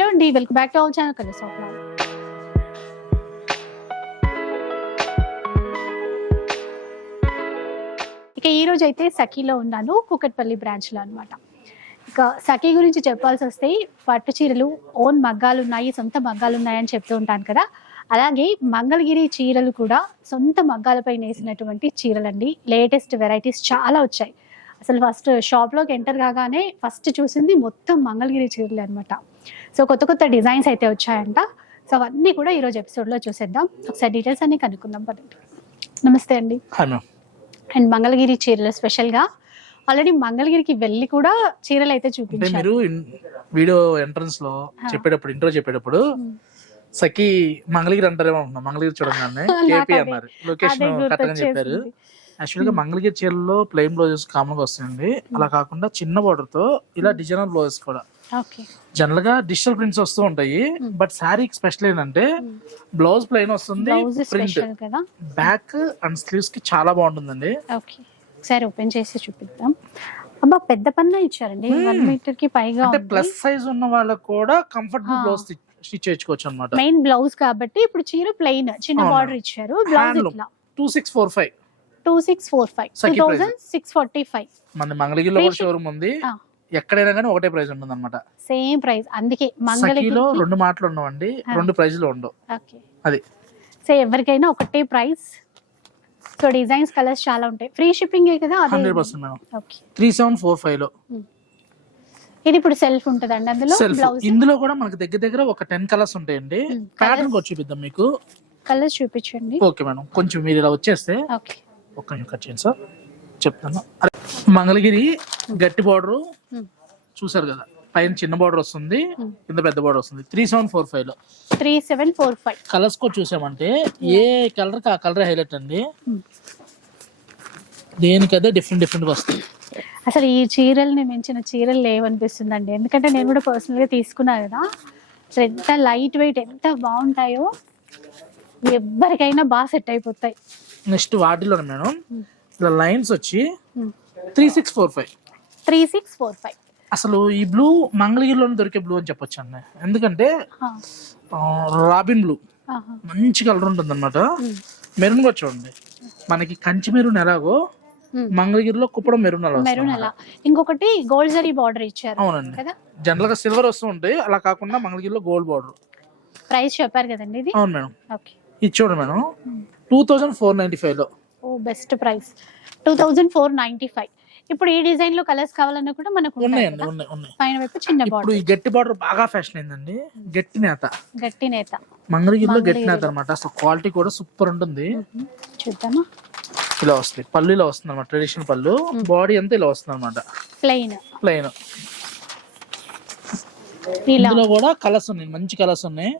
Hello అండి welcome back to our channel కలిసి ఇక ఈ రోజు అయితే సఖీలో ఉన్నాను కుకట్పల్లి బ్రాంచ్లో ఇక సఖీ గురించి చెప్పాల్సి వస్తే పట్టు చీరలు ఓన్ మగ్గాలు ఉన్నాయి సొంత మగ్గాలు ఉన్నాయని చెప్తూ ఉంటాను కదా. అలాగే మంగళగిరి చీరలు కూడా సొంత మగ్గాలపై నేసినటువంటి చీరలండి. లేటెస్ట్ వెరైటీస్ చాలా వచ్చాయి. అసలు ఫస్ట్ షాప్లోకి ఎంటర్ కాగానే ఫస్ట్ చూసింది మొత్తం మంగళగిరి చీరలు అనమాట సో కొత్త కొత్త డిజైన్స్ అయితే వచ్చాయంట. సో అవన్నీ కూడా ఈరోజు ఎపిసోడ్లో చూసేద్దాం. ఒకసారి డీటెయిల్స్ అన్ని కనుక్కుందాం పదండి. నమస్తే అండి. అండ్ మంగళగిరి చీరలు స్పెషల్గా. ఆల్రెడీ మంగళగిరికి వెళ్ళి కూడా చీరలు అయితే చూపించారు. మీరు వీడియో ఎంట్రన్స్లో చెప్పేటప్పుడు ఇంట్రో చెప్పేటప్పుడు సఖి మంగళగిరి అంటారేమో మంగళగిరి చూడంగానే కేపీ అన్నారు. లొకేషన్ చెప్పారు. గుర్తొచ్చేసింది. యాక్చువల్గా మంగళగిరి చీరల్లో ప్లెయిన్ బ్లౌజెస్ కామన్గా వస్తాయండి. అలా కాకుండా చిన్న బార్డర్తో ఇలా డిజైనర్ బ్లౌజెస్ కూడా. జనరల్గా డిజిటల్ ప్రింట్స్ వస్తూ ఉంటాయి. బట్ శారీ స్పెషల్ ఏంటంటే బ్లౌజ్ ప్లెయిన్ వస్తుంది ప్రింట్ బ్యాక్ అండ్ స్లీవ్స్కి చాలా బాగుంటుందండి. ఓకే ఒకసారి ఓపెన్ చేసి చూపిద్దాం. అబ్బా పెద్ద పన్న ఇచ్చారండి. వన్ మీటర్కి పైగా అంటే ప్లస్ సైజ్ ఉన్న వాళ్ళకి కూడా కంఫర్టబుల్ బ్లౌజ్ స్టిచ్ చేసుకోవచ్చు అనమాట మెయిన్ బ్లౌజ్ కాబట్టి ఇప్పుడు చీర ప్లెయిన్ చిన్న. బార్డర్ ఇచ్చారు. బ్లౌజ్. ఇట్లా. Two six four five two six four five two. Thousand six forty five మన మంగళగిరిలో కూడా షోరూమ్ ఉంది. ఎక్కడైనా కానీ ఒకటే ప్రైస్ ఉంటుంది అనమాట సేమ్ ప్రైస్ అందుకే మంగళగిరి సఖీలో రెండు మాటలు ఉండవండి. రెండు ప్రైజ్లు ఉండవు. ఓకే. అది. సో ఎవరికైనా ఒకటే ప్రైస్ సో డిజైన్స్ కలర్స్ చాలా ఉంటాయి. ఫ్రీ షిప్పింగ్ కదా hundred percent madam. Okay. Three seven four ఫైవ్లో. ఇది ఇప్పుడు సెల్ఫ్ ఉంటదండి అందులో? సెల్ఫ్ బ్లౌజ్ ఇందులో కూడా మనకి దగ్గర దగ్గర ఒక టెన్ కలర్స్ ఉంటాయండి. ప్యాటర్న్ కూడా చూపిద్దాం మీకు. కలర్స్ చూపించండి. Okay madam. కొంచెం మీరు ఇలా వచ్చేస్తే ఓకే. ఒక్క నిమిషం కట్ చేయండి సార్ చెప్తాను అరే, మంగళగిరి గట్టి బార్డర్. చూసారు కదా. పైన చిన్న బార్డర్ వస్తుంది. కింద పెద్ద బార్డర్ వస్తుంది. త్రీ సెవెన్ ఫోర్ ఫైవ్లో. Three seven four five colours కూడా చూసామంటే ఏ కలర్ ఆ కలర్ హైలైట్ అండి. దేనికదే డిఫరెంట్ డిఫరెంట్గా వస్తాయి. అసలు ఈ చీరల్ని మించిన చీరలు లేవనిపిస్తుందండి. ఎందుకంటే నేను కూడా పర్సనల్గా తీసుకున్నా కదా. అసలు ఎంత లైట్ వెయిట్ ఎంత బాగుంటాయో ఎవరికైనా బాగా సెట్ అయిపోతాయి. నెక్స్ట్ వాటిలో మేడం. ఇలా లైన్స్ వచ్చి three six four five. Three six four five. అసలు ఈ బ్లూ మంగళగిరిలో దొరికే బ్లూ అని చెప్పొచ్చు అండి ఎందుకంటే రాబిన్ బ్లూ. మంచి కలర్ ఉంటుంది అనమాట మెరూన్ కూడా చూడండి. మనకి కంచి మెరూన్ ఎలాగో మంగళగిరిలో కుప్పడం మెరూన్ అలా వస్తుంది మెరూన్ అలా. ఇంకొకటి గోల్డ్ జరీ బార్డర్ ఇచ్చారు అవునండి. జనరల్గా సిల్వర్ వస్తూ ఉంటాయి. అలా కాకుండా మంగళగిరిలో గోల్డ్ బార్డర్. ప్రైస్ చెప్పారు కదండి ఇది? అవును మేడం. ఓకే. ఇది చూడండి madam. Two thousand four ninety ఫైవ్లో ఓ best price. Two thousand four ninety five. ఇప్పుడు ఈ డిజైన్లో కలర్స్ కావాలన్నా కూడా మనకు ఉన్నాయండి. ఉన్నాయి ఉన్నాయి పైన వైపు చిన్న ఇప్పుడు బార్డర్ ఈ గట్టి బార్డర్ బాగా ఫ్యాషన్ అయిందండి. గట్టి నేత. గట్టి నేత. మంగళగిరిలో గట్టి నేత అనమాట అసలు క్వాలిటీ కూడా సూపర్ ఉంటుంది. చూద్దామా? ఇలా వస్తుంది. పళ్ళు ఇలా వస్తుంది అనమాట ట్రెడిషనల్ పళ్ళు. బాడీ అంతా ఇలా వస్తుంది అనమాట ప్లెయిన్ ప్లెయిన్ ఇలా. ఇందులో కూడా కలర్స్ ఉన్నాయి. మంచి కలర్స్ ఉన్నాయి.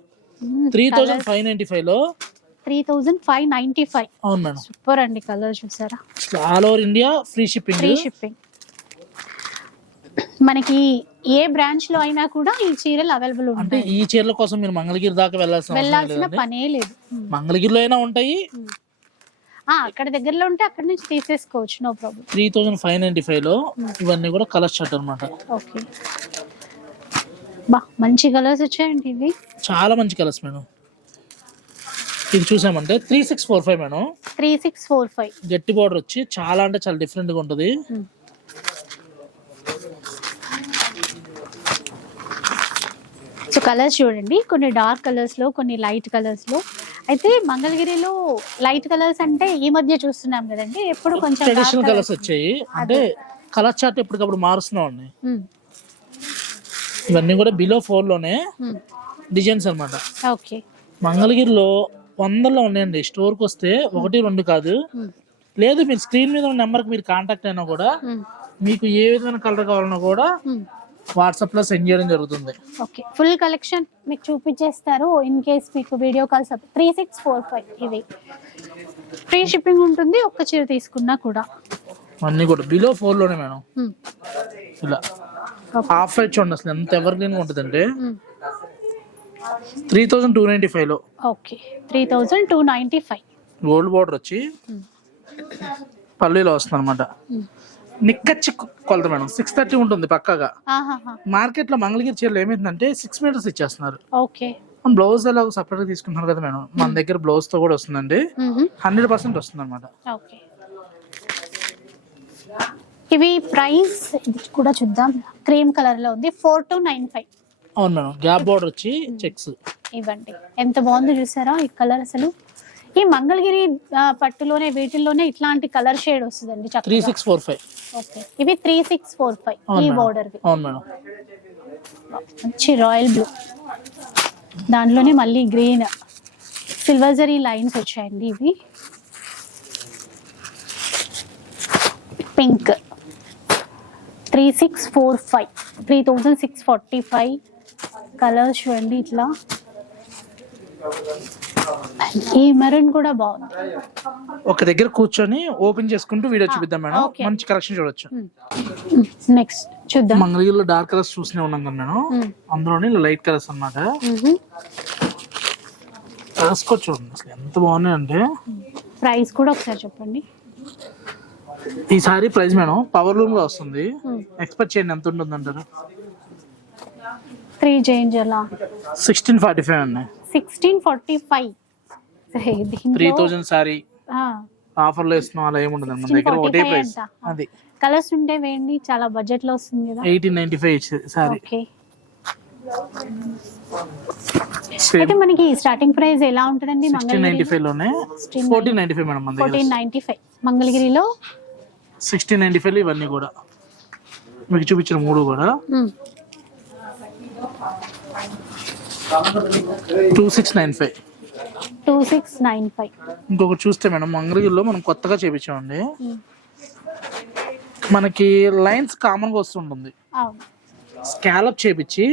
త్రీ థౌజండ్ ఫైవ్ నైన్టీ ఫైవ్లో? Three thousand five ninety five. అవును మేడం. సూపర్ అండి కలర్ చూసారా? All over India free shipping. Free shipping. మనకి ఏ బ్రాంచ్లో అయినా కూడా ఈ చీరలు అవైలబుల్ అంటే ఉంటాయి. ఈ చీరల కోసం మీరు మంగళగిరి దాకా వెళ్ళాల్సిన అవసరం వెళ్ళాల్సిన లేదండి. పనే లేదు. మంగళగిరిలో అయినా ఉంటాయి. ఆ, అక్కడ దగ్గరలో ఉంటే అక్కడ నుంచి తీసేసుకోవచ్చు no problem. Three thousand five ninety ఫైవ్లో ఇవన్నీ కూడా కలర్ షర్ట్ అనమాట ఓకే. బా మంచి కలర్స్ వచ్చాయండి ఇవి. చాలా మంచి కలర్స్ మేడం. ఇది చూసామంటే three six four five madam. Three six four five గట్టి బార్డర్ వచ్చి చాలా అంటే చాలా డిఫరెంట్గా ఉంటుంది. సో కలర్స్ చూడండి కొన్ని డార్క్ కలర్స్లో కొన్ని లైట్ కలర్స్లో. అయితే మంగళగిరిలో లైట్ కలర్స్ అంటే ఈ మధ్య చూస్తున్నాం కదండి ఎప్పుడు కొంచెం ట్రెడిషనల్. కలర్స్ వచ్చాయి. అంటే కలర్ చార్ట్ ఎప్పటికప్పుడు మారుస్తున్నాం అండి. ఇవన్నీ కూడా బిలో ఫోర్లోనే డిజైన్స్ అన్నమాట. ఓకే. మంగళగిరిలో వందల్లో ఉన్నాయండి. స్టోర్కి వస్తే ఒకటి రెండు కాదు. ఉమ్, లేదు మీరు స్క్రీన్ మీద ఉన్న నెంబర్కి మీరు కాంటాక్ట్ అయినా కూడా మీకు ఏ విధమైన కలర్ కావాలన్నా కూడా. వాట్సాప్లో సెండ్ చేయడం జరుగుతుంది. ఓకే. ఫుల్ కలెక్షన్ మీకు చూపించేస్తారు. ఇన్ కేస్ మీకు video calls three six four five ఇవి. ఫ్రీ షిప్పింగ్ ఉంటుంది ఒక్క చీర తీసుకున్నా కూడా. అన్ని కూడా. బిలో ఫోర్లోనే మేడం. ఇలా. హాఫ్ రైట్ చూడండి అసలు ఎంత ఎవర్ గ్రీన్ ఉంటుందంటే. Um, three thousand two ninety ఫైవ్లో. Okay three thousand two ninety five gold border వచ్చి ఉమ్, పల్లీలో వస్తుంది అనమాట ఉమ్. నిక్కచ్చి కొలత మేడం. సిక్స్ థర్టీ ఉంటుంది పక్కగా. మార్కెట్లో మంగళగిరి చీరలు ఏమైందంటే సిక్స్ మీటర్స్ ఇచ్చేస్తున్నారు. ఓకే మన బ్లౌజ్ ఎలా సపరేట్గా తీసుకుంటున్నారు కదా మేడం. మన దగ్గర బ్లౌజ్తో కూడా వస్తుందండి. హండ్రెడ్ పర్సెంట్ వస్తుంది అనమాట ఓకే ఇవి ప్రైస్ కూడా చూద్దాం. క్రీమ్ కలర్లో ఉంది. Four two nine five. అవును మేడం. గ్యాప్ బోర్డర్ వచ్చి చెక్స్. ఇవ్వండి. ఎంత బాగుందో చూసారా ఈ కలర్ అసలు? ఈ మంగళగిరి పట్టులోనే వీటిల్లోనే ఇట్లాంటి కలర్ షేడ్ వస్తుందండి three six four five. Okay. ఇవి త్రీ సిక్స్ ఫోర్ ఫైవ్ ఈ. బోర్డర్ అవును మేడం. మంచి రాయల్ బ్లూ. దాంట్లోనే మళ్ళీ గ్రీన్ సిల్వర్ జరీ లైన్స్ వచ్చాయండి ఇవి. Pink. Three six four five. Three thousand six forty five. Colours చూడండి ఇట్లా. ఈ మెరూన్ కూడా బాగుంది. ఒక దగ్గర కూర్చొని ఓపెన్ చేసుకుంటూ వీడియో చూపిద్దాం మేడం. మంచి కలెక్షన్ చూడొచ్చు. నెక్స్ట్ చూద్దాం. మంగళగిరిలో డార్క్ కలర్స్ చూస్తూనే ఉన్నాం కదా మేడం. అందులోని లైట్ కలర్స్ అన్నమాట. కలర్స్ కూడా చూడండి అసలు ఎంత బాగున్నాయంటే. ప్రైస్ కూడా ఒకసారి చెప్పండి. ఈ సారీ ప్రైస్ మేడం పవర్ లూమ్లో వస్తుంది. ఎక్స్పెక్ట్ చేయండి ఎంత ఉంటుంది అంటారు? త్రీ చేంజ్ అలా సిక్స్టీన్ ఫార్టీ ఫైవ్ అండి sixteen forty five three thousand sari. ఆఫర్లో ఇస్తున్నాం అలా ఏముండదు మన దగ్గర ఒకటే 1645 ప్రైస్. అది. కలర్స్ ఉంటే వేయండి చాలా బడ్జెట్లో వస్తుంది కదా. Eighteen ninety five sari. Okay. అయితే మనకి స్టార్టింగ్ ప్రైస్ ఎలా ఉంటుందండి? లోనే fourteen ninety five madam fourteen ninety five మంగళగిరిలో సిక్స్టీన్ నైన్టీ ఫైవ్ ఇవన్నీ కూడా. మీకు చూపించిన మూడు కూడా. Two six nine five. Two six nine five. ఇంకొకటి చూస్తే మేడం మంగళగిరిలో మనం కొత్తగా చేపించామండి. మనకి లైన్స్ కామన్గా వస్తుంటుంది స్కాలప్ చేపించి.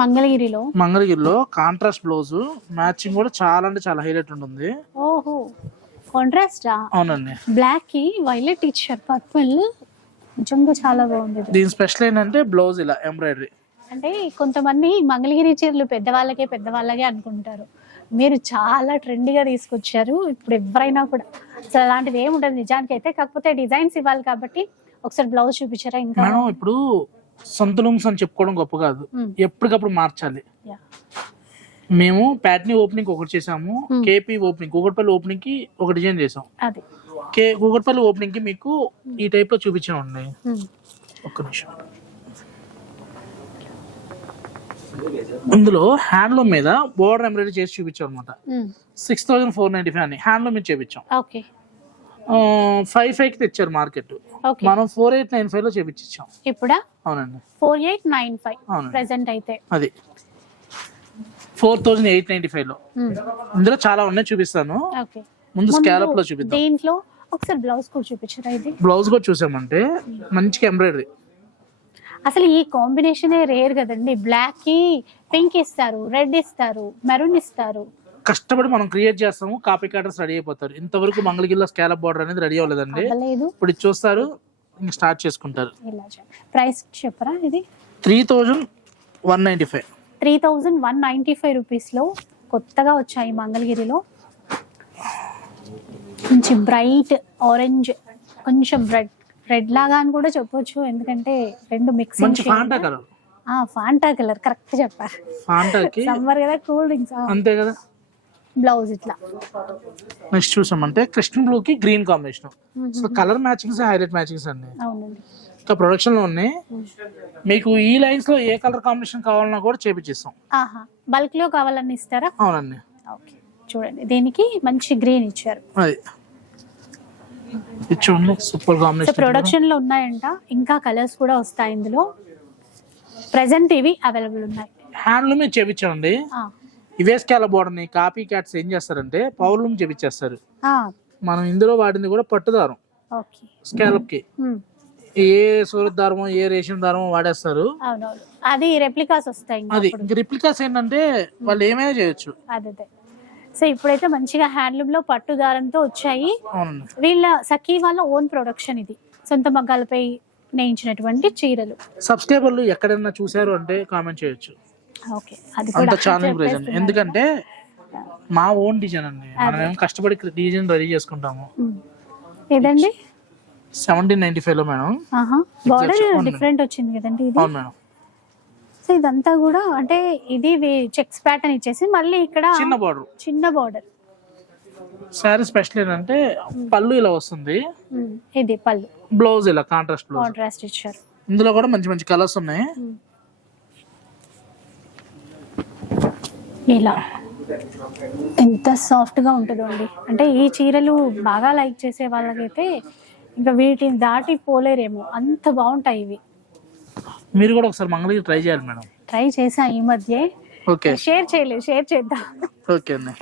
మంగళగిరిలో. మంగళగిరిలో కాంట్రాస్ట్ బ్లౌజ్ మ్యాచింగ్ కూడా చాలా అంటే చాలా హైలైట్ ఉంటుంది. ఓహో. కాంట్రాస్టా అవునండి. బ్లాక్కి వైలెట్ ఇచ్చారు పర్పుల్ నిజంగా చాలా బాగుంది. దీని స్పెషల్ ఏంటంటే బ్లౌజ్ ఇలా ఎంబ్రాయిడరీ అంటే కొంతమంది మంగళగిరి చీరలు పెద్దవాళ్ళకే పెద్దవాళ్ళకే అనుకుంటారు. మీరు చాలా ట్రెండీగా తీసుకొచ్చారు. ఇప్పుడు ఎవరైనా కూడా అసలు అలాంటిది ఏమి ఉండదు నిజానికి అయితే. కాకపోతే డిజైన్స్ ఇవ్వాలి కాబట్టి ఒకసారి బ్లౌజ్ చూపించారా ఇంకా? ఇప్పుడు సొంత లూమ్స్ అని చెప్పుకోవడం గొప్ప కాదు. ఎప్పటికప్పుడు మార్చాలి. మేము ప్యాట్నీ ఓపెనింగ్ ఒకటి చేసాము. కేపీ ఓపెనింగ్ కూకట్పల్లి ఓపెనింగ్కి ఒక డిజైన్ చేసాం. అది. కే కూకట్పల్లి ఓపెనింగ్కి మీకు ఈ టైప్లో చూపించామండి ఉమ్. ఒక్క నిమిషం. ఇందులో హ్యాండ్లూమ్ మీద బోర్డర్ ఎంబ్రాయిడరీ చేసి చూపించాం అనమాట. Six thousand four ninety five అని హ్యాండ్లూమ్ మీద చేపించాం. ఓకే ఫైవ్ ఫైవ్కి తెచ్చారు మార్కెట్. ఓకే మనం ఫోర్ ఎయిట్ నైన్ ఫైవ్లో చేపించాం ఇప్పుడా? అవునండి. Four eight nine five present అయితే. అది. ఫోర్ థౌజండ్ ఎయిట్ నైన్టీ ఫైవ్లో. ఉమ్. ఇందులో చాలా ఉన్నాయి చూపిస్తాను. ముందు స్కాలప్లో చూపిద్దాం. దీంట్లో? ఒకసారి బ్లౌజ్ కూడా చూపించరా ఇది? బ్లౌజ్ కూడా చూసామంటే మంచిగా ఎంబ్రాయిడరీ. అసలు ఈ కాంబినేషన్ రేర్ కదండి. బ్లాక్కి పింక్ ఇస్తారు రెడ్ ఇస్తారు మెరూన్ ఇస్తారు. కష్టపడి మనం క్రియేట్ చేస్తాము కాపీ కటర్స్ రెడీ అయిపోతారు. ఇంతవరకు మంగళగిరిలో స్కాలప్ బార్డర్ అనేది రెడీ అవ్వలేదండి. అవ్వలేదు. ఇప్పుడు చూస్తారు స్టార్ట్ చేసుకుంటారు. ప్రైస్ చెప్పరా ఇది? Three thousand one ninety five. Three thousand one ninety five రూపీస్లో కొత్తగా వచ్చాయి మంగళగిరిలో. మంచి బ్రైట్ ఆరెంజ్ కొంచెం రెడ్ రెడ్ లాగా అని కూడా చెప్పొచ్చు. ఎందుకంటే రెండు మంచి mixing Fanta colour. Fanta colour correct చెప్పారు. సమ్మర్ కదా కూల్ డ్రింక్స్. అంతే కదా? బ్లౌజ్ ఇట్లా. నెక్స్ట్ చూసామంటే కృష్ణ బ్లూ కి గ్రీన్ కాంబినేషన్. అసలు కలర్ మ్యాచింగ్స్ హైలైట్ మ్యాచింగ్స్ అండి అవునండి. ఇంకా ప్రొడక్షన్లో ఉన్నాయి. మీకు ఈ లైన్స్లో ఏ కలర్ కాంబినేషన్ కావాలన్నా కూడా చేపించేస్తాం ఆహా. బల్క్లో కావాలని ఇస్తారా? అవునండి. ఓకే. చూడండి. దీనికి మంచి గ్రీన్ ఇచ్చారు. అది. చూడండి. సూపర్ కాంబినేషన్ ప్రొడక్షన్లో ఉన్నాయంట. ఇంకా కలర్స్ కూడా వస్తాయి ఇందులో. ప్రజెంట్ ఇవి అవైలబుల్ ఉన్నాయి. హ్యాండ్లూమ్ ఆ, ఇవే స్కాల బోర్డర్ని కాపీ క్యాట్స్ ఏం చేస్తారంటే పవర్ లూమ్ చేపించేస్తారు మనం ఇందులో వాడింది కూడా పట్టుదారం. ఓకే. స్కాలప్కి. ఏ సూరత్ దారమో ఏ రేషన్ దారమో వాడేస్తారు. అవునవును. అది రెప్లికాస్ వస్తాయి ఇంకా అది అప్పుడు. ఇంక రిప్లికాస్ ఏంటంటే వాళ్ళు ఏమైనా చేయొచ్చు. అదే అదే. సో ఇప్పుడైతే మంచిగా హ్యాండ్లూమ్లో పట్టు దారంతో వచ్చాయి. అవునండి. వీళ్ళ సఖీ వాళ్ళ ఓన్ ప్రొడక్షన్ ఇది. సొంత మగ్గాలపై నేయించినటువంటి చీరలు. సబ్స్క్రైబర్లు ఎక్కడైనా చూసారు అంటే కామెంట్ చేయొచ్చు. ఓకే. అది అంత కూడా చెప్పేస్తున్నారు. ఎందుకంటే మా ఓన్ డిజైన్ అండి. మనం కష్టపడి డిజైన్ రెడీ చేసుకుంటాము. ఉమ్. ఏదండి? సెవెంటీన్ నైన్టీ ఫైవ్లో మేడం. బార్డర్. డిఫరెంట్ వచ్చింది కదండి ఇది? అవును మేడం. సో ఇదంతా కూడా అంటే ఇది చెక్స్ ప్యాటర్న్ ఇచ్చేసి మళ్ళీ ఇక్కడ చిన్న బార్డర్ చిన్న బార్డర్ శారీ స్పెషల్ ఏంటంటే పళ్ళు ఇలా వస్తుంది. ఇది పళ్ళు. బ్లౌజ్ ఇలా కాంట్రాస్ట్ బ్లౌజ్ కాంట్రాస్ట్ ఇచ్చారు. ఇందులో కూడా మంచి మంచి కలర్స్ ఉన్నాయి. ఇలా. ఎంత సాఫ్ట్గా ఉంటుందో అండి. అంటే ఈ చీరలు బాగా లైక్ చేసే వాళ్ళకైతే ఇంకా వీటిని దాటి పోలేరేమో. అంత బాగుంటాయి ఇవి. మీరు కూడా ఒకసారి మంగళగిరి ట్రై చేయాలి మేడం. ట్రై చేసా ఈ మధ్య. ఓకే. షేర్ చేయలేదు షేర్ చేద్దాం. ఓకే అండి.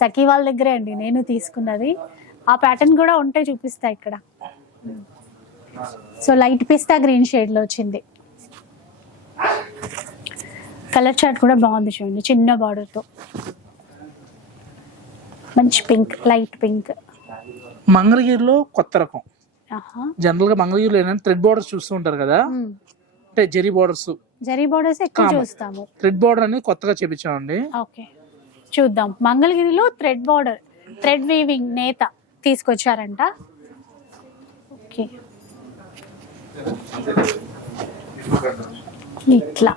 సఖీ వాళ్ళ దగ్గరే అండి నేను తీసుకున్నది. ఆ ప్యాటర్న్ కూడా ఉంటే చూపిస్తా ఇక్కడ. సో లైట్ పిస్తా గ్రీన్ షేడ్లో వచ్చింది. కలర్ చార్ట్ కూడా బాగుంది చూడండి చిన్న బార్డర్తో. మంచి పింక్ లైట్ పింక్ మంగళగిరిలో కొత్త రకం. జనరల్గా మంగళగిరిలో ఏంటంటే థ్రెడ్ బార్డర్స్ చూస్తూ ఉంటారు కదా. అంటే జెరీ బార్డర్స్. జరీ బార్డర్స్ ఎక్కువ. చూస్తాము. థ్రెడ్ బార్డర్ అనేది కొత్తగా చేపించామండి. ఓకే. చూద్దాం. మంగళగిరిలో థ్రెడ్ బార్డర్ థ్రెడ్ వీవింగ్ నేత తీసుకొచ్చారంట. ఓకే. ఇట్లా.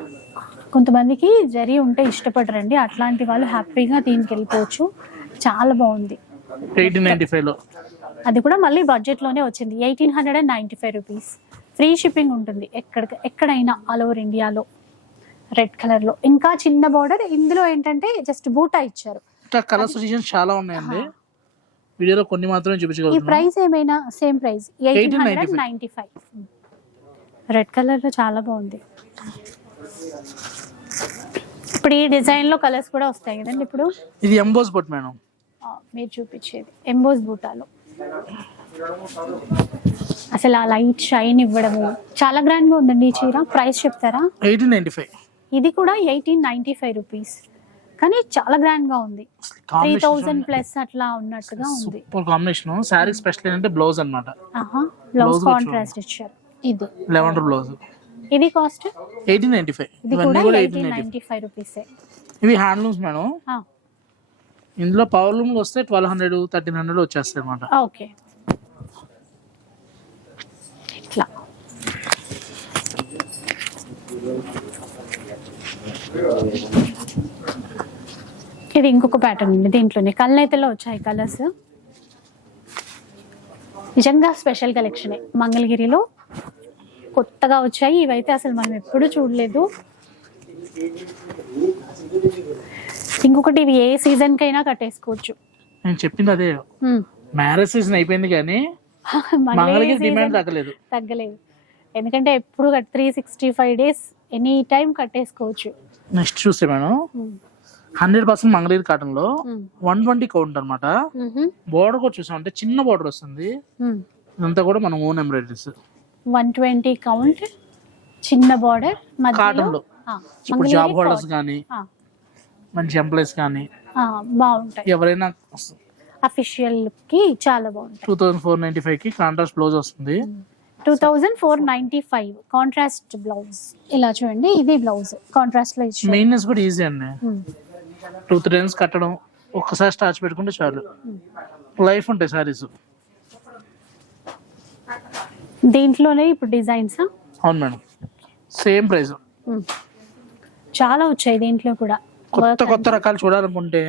కొంతమందికి జరీ ఉంటే ఇష్టపడరండి. అట్లాంటి వాళ్ళు హ్యాపీగా దీనికి వెళ్ళిపోవచ్చు. చాలా బాగుంది. ఎయిటీన్ నైన్టీ అది కూడా మళ్ళీ బడ్జెట్లోనే వచ్చింది. Eighteen hundred and ninety five rupees. Free shipping ఉంటుంది ఎక్కడ ఎక్కడైనా ఆల్ ఓవర్ ఇండియాలో. రెడ్ కలర్లో ఇంకా చిన్న బార్డర్. ఇందులో ఏంటంటే జస్ట్ బూటా ఇచ్చారు. ఇంకా కలర్స్ డిజైన్స్ చాలా ఉన్నాయండి. వీడియోలో కొన్ని మాత్రమే ఈ చూపించగలుగుతున్నాం ప్రైస్ ఏమైనా same price. Eighteen hundred 1895. Ninety five. Red కలర్లో చాలా బాగుంది. ఇప్పుడు ఈ డిజైన్లో కలర్స్ కూడా వస్తాయి కదండి ఇప్పుడు? ఇది ఎంబోస్ బట్ మేడం. మీరు చూపించేది. ఎంబోస్ బూటాలో. అసలు ఆ లైట్ షైన్ ఇవ్వడము చాలా గ్రాండ్గా ఉందండి ఈ చీర. ప్రైస్ చెప్తారా? Eighteen ninety five. ఇది కూడా ఎయిటీన్ నైన్టీ ఫైవ్ రూపీస్. కానీ చాలా గ్రాండ్గా ఉంది త్రీ థౌజండ్ ప్లస్ అట్లా ఉన్నట్టుగా ఉంది. Super combination. శారీ స్పెషల్ ఏంటంటే బ్లౌజ్ అన్నమాట. ఆహా బ్లౌజ్ కాంట్రాస్ట్ ఇచ్చారు. ఇది. Lavender blouse. ఇది కాస్ట్? Eighteen ninety five. ఇది కూడా ఎయిటీన్ నైన్టీ ఫైవ్. రూపీస్. ఇవి హ్యాండ్లూమ్స్ మేడం. ఇందులో పవర్ లూమ్ వస్తే ట్వెల్వ్ హండ్రెడ్ థర్టీన్ హండ్రెడ్ వచ్చేస్తాయి అనమాట ఓకే. ఇట్లా. ఇది ఇంకొక ప్యాటర్న్ ఉంది దీంట్లోనే. కళ్ళైతేలో వచ్చాయి కలర్స్ నిజంగా స్పెషల్ కలెక్షనే మంగళగిరిలో కొత్తగా వచ్చాయి. ఇవైతే అసలు మనం ఎప్పుడూ చూడలేదు. ఇంకొకటి ఇవి ఏ సీజన్ కైనా కట్టేసుకోవచ్చు. నేను చెప్పింది అదే. మ్యారేజ్ సీజన్ అయిపోయింది కానీ మంగళగిరి డిమాండ్ తగ్గలేదు. తగ్గలేదు. ఎందుకంటే ఎప్పుడు three sixty five days any time కట్టేసుకోవచ్చు. Next చూస్తే మేడం హండ్రెడ్ పర్సెంట్ మంగళగిరి కాటన్లో వన్ ట్వంటీ కౌంట్ అనమాట బోర్డర్ కూడా చూసాం అంటే చిన్న బోర్డర్ వస్తుంది. ఇదంతా కూడా మన own embroideries one twenty count చిన్న బార్డర్ కాటన్లో ఇప్పుడు జాబ్ హోల్డర్స్ కానీ మంచి ఎంప్లాయీస్ కానీ బాగుంటాయి. ఎవరైనా అఫీషియల్కి చాలా బాగుంటాయి. టూ థౌసండ్ ఫోర్ నైన్టీ ఫైవ్కి కాంట్రాస్ట్ బ్లౌజ్ వస్తుంది. Two thousand four ninety five contrast blouse ఇలా చూడండి ఇది బ్లౌజ్ కాంట్రాస్ట్లో ఇచ్చి మెయింటెనెన్స్ కూడా ఈజీ అండి. టూ త్రీ టైమ్స్ కట్టడం ఒక్కసారి స్టార్చ్ పెట్టుకుంటే చాలు. లైఫ్ ఉంటాయి సారీస్ దీంట్లోనే ఇప్పుడు డిజైన్స్ అవును మేడం. సేమ్ ప్రైస్ చాలా వచ్చాయి దీంట్లో కూడా. కొత్త కొత్త రకాలు చూడాలనుకుంటే.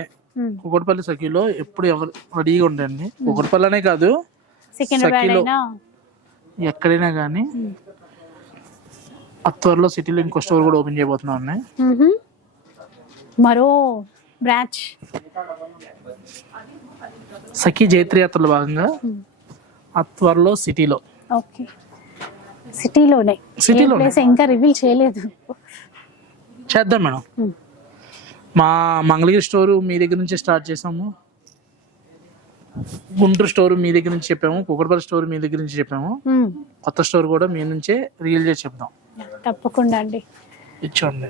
కుకట్పల్లి సఖీలో ఎప్పుడు ఎవరు రెడీగా ఉంటాయండి కుకట్పల్లి అనే కాదు సఖీలో ఎక్కడైనా కానీ. అత్వరలో సిటీలో ఇంకో స్టోర్ కూడా ఓపెన్ చేయబోతున్నాం. మరో బ్రాంచ్. సఖీ జైత్రి యాత్రలో భాగంగా అత్వరలో సిటీలో. ఓకే. సిటీలోనే. ప్లేస్ ఇంకా రివీల్ చేయలేదు. చేద్దాం మేడం. మా మంగళగిరి స్టోర్ మీ దగ్గర నుంచి స్టార్ట్ చేసాము. గుంటూరు స్టోర్ మీ దగ్గర నుంచి చెప్పాము. కుకట్పల్లి స్టోర్ మీ దగ్గర నుంచి చెప్పాము. కొత్త స్టోర్ కూడా మీ నుంచే రియల్ చేసి చెప్దాం. తప్పకుండా అండి. ఇచ్చోండి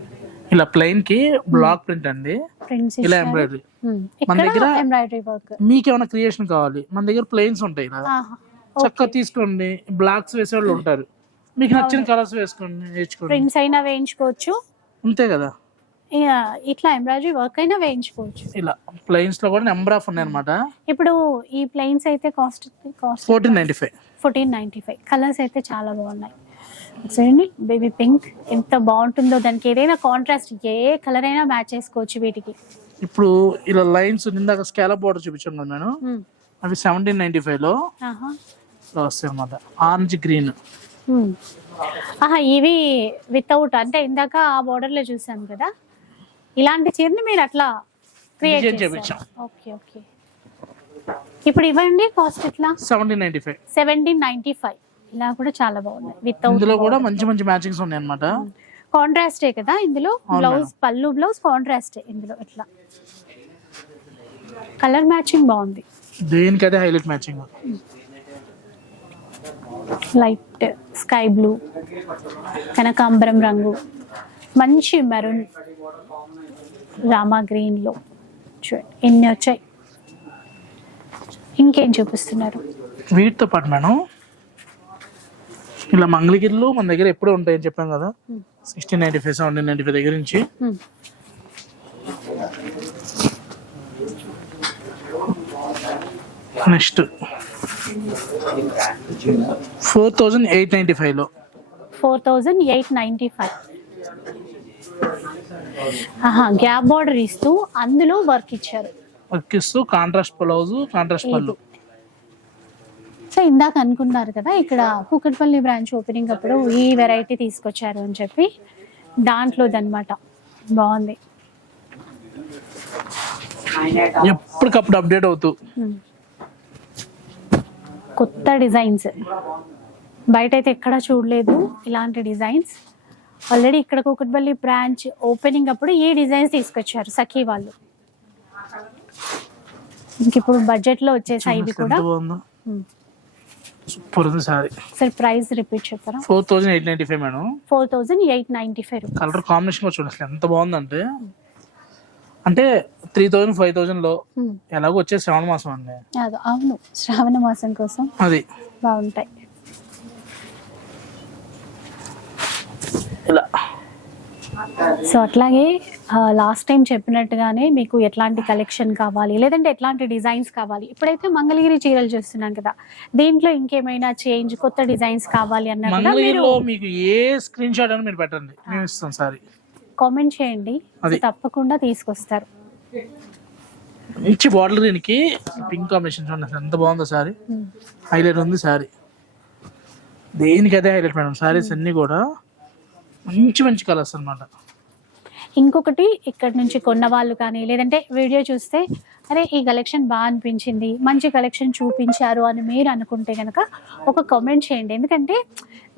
ఇలా ప్లెయిన్కి బ్లాక్ ప్రింట్ అండి. ఇలా ఎంబ్రాయిడరీ మన దగ్గర- మీకు ఏమైనా క్రియేషన్ కావాలి. మన దగ్గర ప్లెయిన్స్ ఉంటాయి ఇలా చక్కగా తీసుకోండి. బ్లాక్స్ వేసే వాళ్ళు ఉంటారు. మీకు నచ్చిన కలర్స్ వేసుకోండి నేర్చుకోండి. ప్రింట్స్ అయినా వేయించుకోవచ్చు. అంతే కదా. ఇట్లా ఎంబ్రాయిడరీ వర్క్ అయినా వేయించుకోవచ్చు. ఇలా ప్లెయిన్స్లో కూడా నెంబర్ ఆఫ్ ఉన్నాయి అనమాట ఇప్పుడు ఈ ప్లెయిన్స్ అయితే cost cost fourteen ninety five fourteen ninety five colours అయితే చాలా బాగున్నాయి. చూడండి బేబీ పింక్ ఎంత బాగుంటుందో దానికి ఏదైనా కాంట్రాస్ట్ ఏ కలర్ అయినా మ్యాచ్ చేసుకోవచ్చు వీటికి. ఇప్పుడు ఇలా లైన్స్ నిందాక స్కాలప్ బార్డర్ చూపించాను నేను మ్మ్. అవి సెవెంటీన్ నైన్టీ ఫైవ్లో వస్తాయి అనమాట ఆరెంజ్ గ్రీన్. ఆహా ఇవి వితౌట్ అంటే ఇందాక ఆ border లో చూసాం కదా? ఇలాంటి చీరని మీరు అట్లా క్రియేట్ చేపించాం. ఓకే ఓకే ఇప్పుడు ఇవ్వండి కాస్ట్ ఎట్లా? Seventeen ninety five seventeen ninety five ఇలా కూడా చాలా బాగున్నాయి. వితౌట్ ఇందులో కూడా మంచి మంచి మ్యాచింగ్స్ ఉన్నాయి అనమాట కాంట్రాస్టే కదా ఇందులో? బ్లౌజ్ పళ్ళు బ్లౌజ్ కాంట్రాస్టే ఇందులో ఇట్లా కలర్ మ్యాచింగ్ బాగుంది. దేనికైతే highlight matching light sky blue కనకాంబరం రంగు. మంచి మెరూన్ రామా గ్రీన్లో చూడండి ఎన్ని వచ్చాయి? ఇంకేం చూపిస్తున్నారు? వీటితో పాటు మేడం ఇలా మంగళగిరిలో మన దగ్గర ఎప్పుడూ ఉంటాయని చెప్పాం కదా sixteen ninety five seventeen ninety five దగ్గర నుంచి. Next four thousand eight ninety ఫైవ్లో. Four thousand eight ninety five. Gap border ఇస్తూ అందులో వర్క్ ఇచ్చారు. వర్కిస్తూ కాంట్రాస్ట్ బ్లౌజ్ కాంట్రాస్ట్ పళ్ళు. సో ఇందాక అనుకున్నారు కదా ఇక్కడ కూకట్పల్లి బ్రాంచ్ ఓపెనింగ్ అప్పుడు ఈ వెరైటీ తీసుకొచ్చారు అని చెప్పి దాంట్లోదన్నమాట. బాగుంది. ఎప్పటికప్పుడు అప్డేట్ అవుతూ. కొత్త డిజైన్స్. బయట అయితే ఎక్కడా చూడలేదు ఇలాంటి డిజైన్స్. ఆల్రెడీ ఇక్కడ కూకట్పల్లి బ్రాంచ్ ఓపెనింగ్ అప్పుడు ఈ డిజైన్స్ తీసుకొచ్చారు సఖీ వాళ్ళు. ఇంక ఇప్పుడు బడ్జెట్లో వచ్చేసాయి ఇవి ఎంత కూడా. సూపర్ ఉంది సారీ. సరే ప్రైస్ రిపీట్ చెప్తారా four thousand eight ninety five madam. Four thousand eight ninety five colour combination కూడా చూడండి అసలు ఎంత బాగుందంటే. అంటే త్రీ థౌజండ్ ఫైవ్ థౌజండ్లో ఎలాగో వచ్చే శ్రావణ మాసం అండి. అవును శ్రావణ మాసం కోసం అది. బాగుంటాయి. ఇలా. సో అట్లాగే లాస్ట్ టైం చెప్పినట్టుగానే మీకు ఎట్లాంటి కలెక్షన్ కావాలి లేదంటే ఎట్లాంటి డిజైన్స్ కావాలి. ఇప్పుడైతే మంగళగిరి చీరలు చూస్తున్నాం కదా దీంట్లో ఇంకేమైనా చేంజ్ కొత్త డిజైన్స్ కావాలి అన్నా మీకు ఏ స్క్రీన్ షాట్ అని మీరు పెట్టండి మేము ఇస్తాం సారీ. కామెంట్ చేయండి అది. తప్పకుండా తీసుకొస్తారు. మంచి బాటిల్ గ్రీన్కి పింక్ కాంబినేషన్ చూడండి ఎంత బాగుందో సారీ. హైలైట్ ఉంది సారీ. దేనికైతే హైలైట్ మేడం సారీస్ అన్ని కూడా మంచి మంచి కలర్స్ అన్నమాట. ఇంకొకటి ఇక్కడ నుంచి కొన్న వాళ్ళు కానీ లేదంటే వీడియో చూస్తే అరే ఈ కలెక్షన్ బాగా అనిపించింది మంచి కలెక్షన్ చూపించారు అని మీరు అనుకుంటే కనుక ఒక కామెంట్ చేయండి. ఎందుకంటే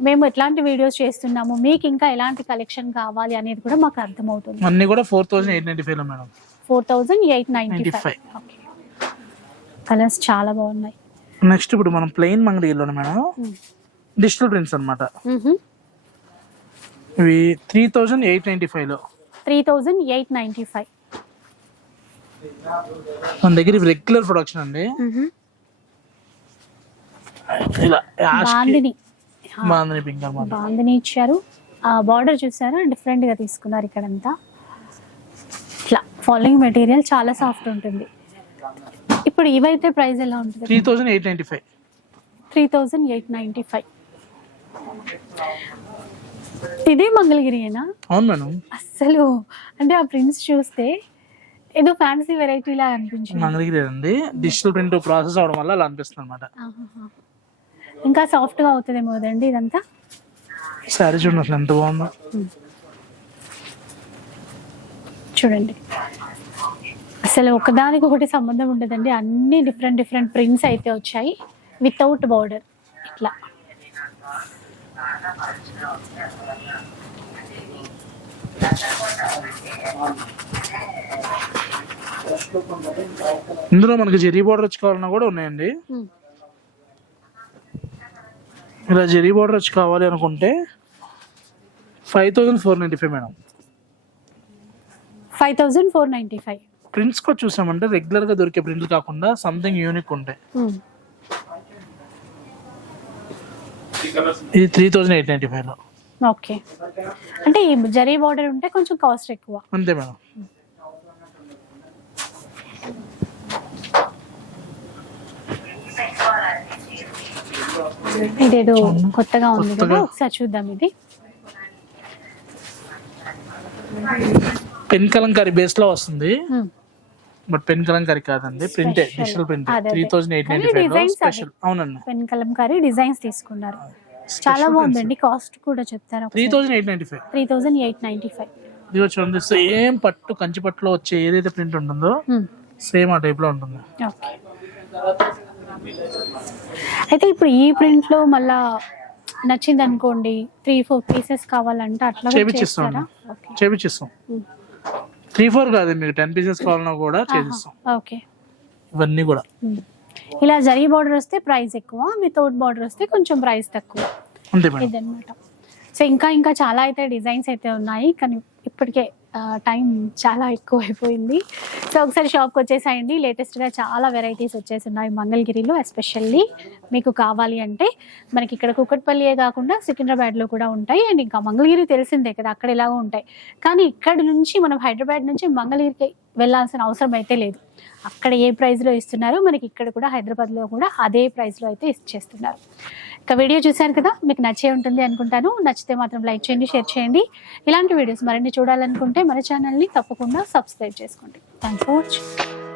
మేము ఎట్లాంటి వీడియోస్ చేస్తున్నాము మీకు ఇంకా ఎలాంటి కలెక్షన్ కావాలి అనేది కూడా మాకు అర్థమవుతుంది. అన్ని కూడా four thousand eight ninety five madam. Four thousand eight ninety five. 95. Colours చాలా బాగున్నాయి. నెక్స్ట్ ఇప్పుడు మనం ప్లెయిన్ మంగళగిరిలో మేడం. డిజిటల్ ప్రింట్స్ అన్నమాట. ఇవి త్రీ థౌజండ్ ఎయిట్ నైన్టీ ఫైవ్లో. Three thousand eight ninety five. మన దగ్గర ఇవి రెగ్యులర్ ప్రొడక్షన్ అండి. ఇలా యాష్కి బాందిని. బాగుంది పింక్ అనమాట బాందిని ఇచ్చారు. ఆ బార్డర్ చూసారా? డిఫరెంట్గా తీసుకున్నారు ఇక్కడంతా. ఇట్లా ఫాలోయింగ్ మెటీరియల్ చాలా సాఫ్ట్ ఉంటుంది. ఇప్పుడు ఇవైతే ప్రైస్ ఎలా ఉంటుంది? Three thousand eight ninety five. Three thousand eight ninety five. ఇదే మంగళగిరియేనా? అవును మేడం. అస్సలు. అంటే ఆ ప్రింట్స్ చూస్తే ఏదో ఫ్యాన్సీ వెరైటీ లా అనిపించింది. మంగళగిరి అండి. డిజిటల్ ప్రింట్ ప్రాసెస్ అవడం వల్ల అలా అనిపిస్తుంది అనమాట ఆహాహా. ఇంకా సాఫ్ట్గా అవుతుందేమో కదండి ఇదంతా? సారీ చూడండి అసలు ఎంత బాగుందో. చూడండి. అసలు ఒకదానికి ఒకటి సంబంధం ఉండదండి. అన్ని డిఫరెంట్ డిఫరెంట్ ప్రింట్స్ అయితే వచ్చాయి. వితౌట్ బార్డర్ ఇట్లా. ఇందులో మనకి జెరీ బార్డర్ వచ్చి కావాలన్నా కూడా ఉన్నాయండి. ఇలా జెరీ బార్డర్ వచ్చి కావాలి అనుకుంటే five thousand four ninety five madam. Five thousand four ninety five. Prints కూడా చూసామంటే రెగ్యులర్గా దొరికే ప్రింట్లు కాకుండా సంథింగ్ యూనిక్ ఉంటాయి ఇది త్రీ థౌజండ్ ఎయిట్ నైన్టీ ఫైవ్లో. ఓకే అంటే ఈ జరీ బార్డర్ ఉంటే కొంచెం కాస్ట్ ఎక్కువ. అంతే మేడం. ఇదేదో కొత్తగా ఉంది కదా. ఒకసారి చూద్దాం ఇది. పెన్ కలంకారీ బేస్లో వస్తుంది. Hmm. బట్ పెన్ కలంకారీ కాదండి ప్రింటే. Digital print three. Thousand eight ninety five. Special అవునండి పెన్ కలంకారీ డిజైన్స్ తీసుకున్నారు. చాలా బాగుందండి. కాస్ట్ కూడా చెప్తారు three thousand eight ninety five. Three thousand eight ninety five. ఇది చూడండి సేమ్ పట్టు కంచి పట్టులో వచ్చే ఏదైతే ప్రింట్ ఉంటుందో సేమ్ ఆ టైప్లో ఉంటుంది. ఓకే. అయితే ఇప్పుడు ఈ ప్రింట్లో మళ్ళా నచ్చింది అనుకోండి త్రీ ఫోర్ పీసెస్ కావాలంటే అట్లా ఓకే. చేపించిస్తాం త్రీ ఫోర్ కాదు మీకు టెన్ పీసెస్ కావాలన్నా కూడా చేసిస్తాం ఓకే. ఇవన్నీ కూడా. ఇలా జరీ బార్డర్ వస్తే ప్రైస్ ఎక్కువ వితౌట్ బార్డర్ వస్తే కొంచెం ప్రైస్ తక్కువ. ఇదన్నమాట. సో ఇంకా ఇంకా చాలా అయితే డిజైన్స్ అయితే ఉన్నాయి కానీ ఇప్పటికే టైం చాలా ఎక్కువ అయిపోయింది సో ఒకసారి షాప్కి వచ్చేసాయండి. లేటెస్ట్గా చాలా వెరైటీస్ వచ్చేసి ఉన్నాయి మంగళగిరిలో ఎస్పెషల్లీ మీకు కావాలి అంటే. మనకి ఇక్కడ కుక్కట్పల్లియే కాకుండా సికింద్రాబాద్లో కూడా ఉంటాయి. అండ్ ఇంకా మంగళగిరి తెలిసిందే కదా అక్కడ ఎలాగో ఉంటాయి. కానీ ఇక్కడ నుంచి మనం హైదరాబాద్ నుంచి మంగళగిరికి వెళ్ళాల్సిన అవసరం అయితే లేదు. అక్కడ ఏ ప్రైస్లో ఇస్తున్నారు? మనకి ఇక్కడ కూడా హైదరాబాద్లో కూడా అదే ప్రైస్లో అయితే ఇచ్చేస్తున్నారు. ఇక వీడియో చూశారు కదా మీకు నచ్చే ఉంటుంది అనుకుంటాను. నచ్చితే మాత్రం లైక్ చేయండి షేర్ చేయండి. ఇలాంటి వీడియోస్ మరిన్ని చూడాలనుకుంటే మన ఛానల్ని తప్పకుండా సబ్స్క్రైబ్ చేసుకోండి. Thanks for watching.